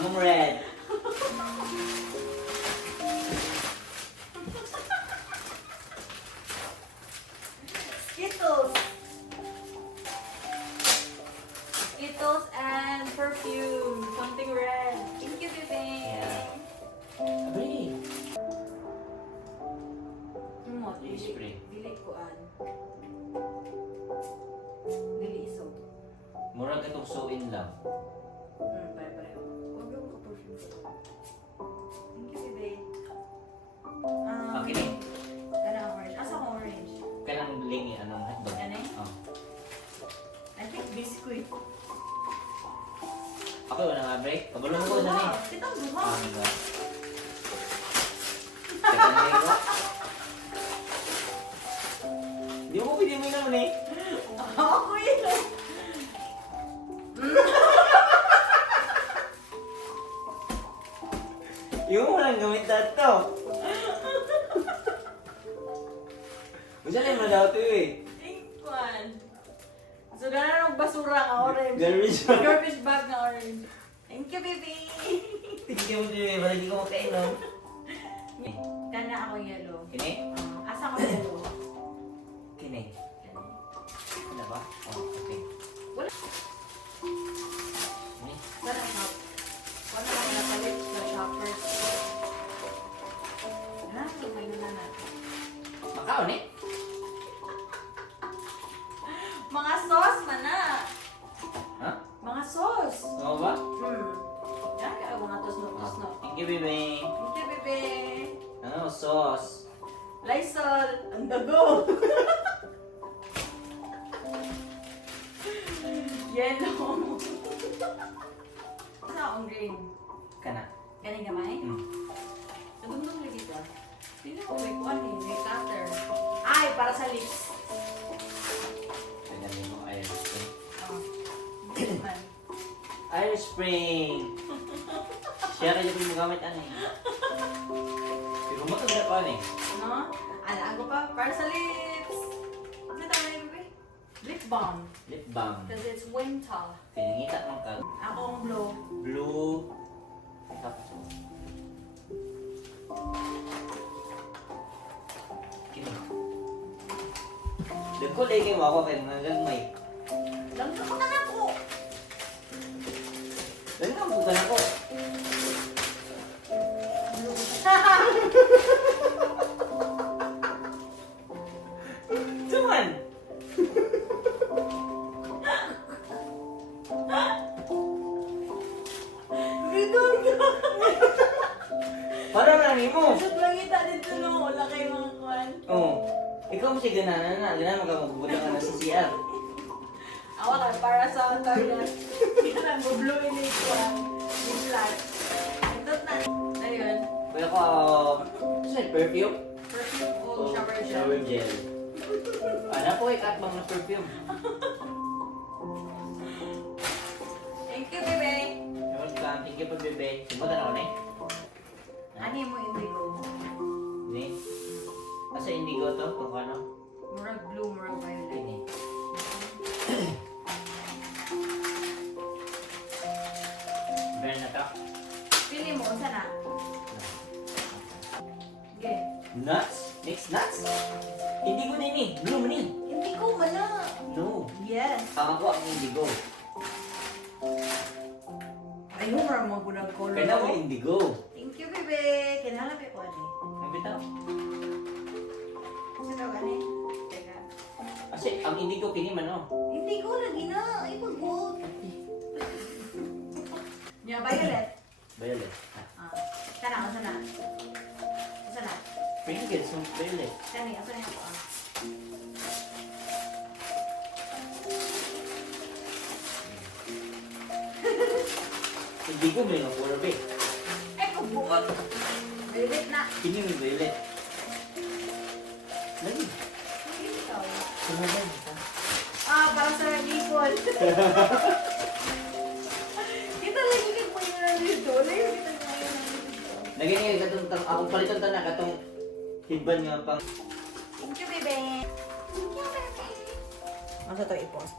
Among red. Skittles. Skittles and perfume. Something red. Thank you, baby. Yeah. Abay. Mo, Spray. dili kuan. Dili iso. Murag itong so in love. Pare-pareho. Huwag yung ka-perfume. Thank you, baby. Okay na. Kanang orange. Asa ko orange? Kanang lingi, anong hotdog? Ano eh? Oh. I think biscuit. Ako, wala nga break. Pagulong ko na eh. Kitang duha. Ah, diba? Second day ko. Di mo pwede mo naman eh. Ako yun. Yung mo lang gamit dato. Gusto na yung daw ito eh. Pink one. So, gano'n ang basura nga orange. Garbage bag. Garbage bag na orange. Thank you, baby. Tingin mo din eh. Wala di ko makainom. Kana ako yellow. Kini? Asa ko yellow? Kini. Ano ba? Oh, okay. Wala. Kini? Sana shop. Wala ako napalit sa shopper. Ha? Tumay na natin. Makaon eh. Mga sauce man na. Ha? Mga sauce. Ano ba? Yan, kaya mga tos-no. Thank you, baby. Thank you, baby. Ano, sauce. Lysol. Ang dago. Yellow. Asa akong green? Kana. Galing gamay? Nagundong lagi ito. Tingnan ko, may kuhan eh. May cutter. Ay, para sa lips. Kaya mo, Irish Spring. Oh. Hindi man. Irish Spring! Siya kayo yung magamit ano eh. Pero mo ito ko ano eh. No? Alaan ko pa, para sa lips. Ano tama na yung lip balm. Lip balm. Because it's winter. Pinangita mong ka. Ako ang blue. Blue. Tapos. Kino. Dagko lagi kayo ako kayo mga gagmay. Langka ko na na po. Dali ka bukan ako. Cuman. Bidon ka. Para lang mo. Sa langita dito no, wala kayo mga kuhan. Oh. Ikaw mo si gananan na. Gananan magkabubuta ka na sa CR. Ako lang, para sa toilet. Hindi ka lang blue in it kuhan. Yung flat. Ito na. Ayun. Kaya ko, saan perfume? Perfume o Oh, shower gel. Shower gel. Ano po ikatbang na perfume? Thank you, bebe. Welcome. Thank you po, bebe. Simutan ako na eh. Ano mo indigo? Ni? Asa indigo to? Kung ano? Murag blue, murag violet. Ini. Brand na to? Pili mo, saan na? Okay. Nuts? Mixed nuts? Indigo din eh. Blue man eh. Indigo man na. No. Yes. Ang ako ang indigo. Ay, murag mga gunang color. Kaya mo indigo. Thank you, bebe. Kinalapit ko, ani. Ang bitaw. Kasi daw, ani. Teka. Kasi ang indigo kini man oh. Indigo lagi na. Ay, pag-gold. Niya, violet. Violet. Ah. Kana, asa na? Asa na? Pringles, yung violet. Kani, asa na ako? Indigo mo yung color ba eh. Ay, pag-gold. Violet na. Kini yung violet. Lagi. Ay, ikaw. Sumaban ka. Ah, para sa ipon. Kita lagi kag mo yung dito. Layo kita mo yung dito. Lagi niya katong akong palitan ta na katong hidban nga pang Thank you, bebe. Thank you, bebe. Masa to i-post?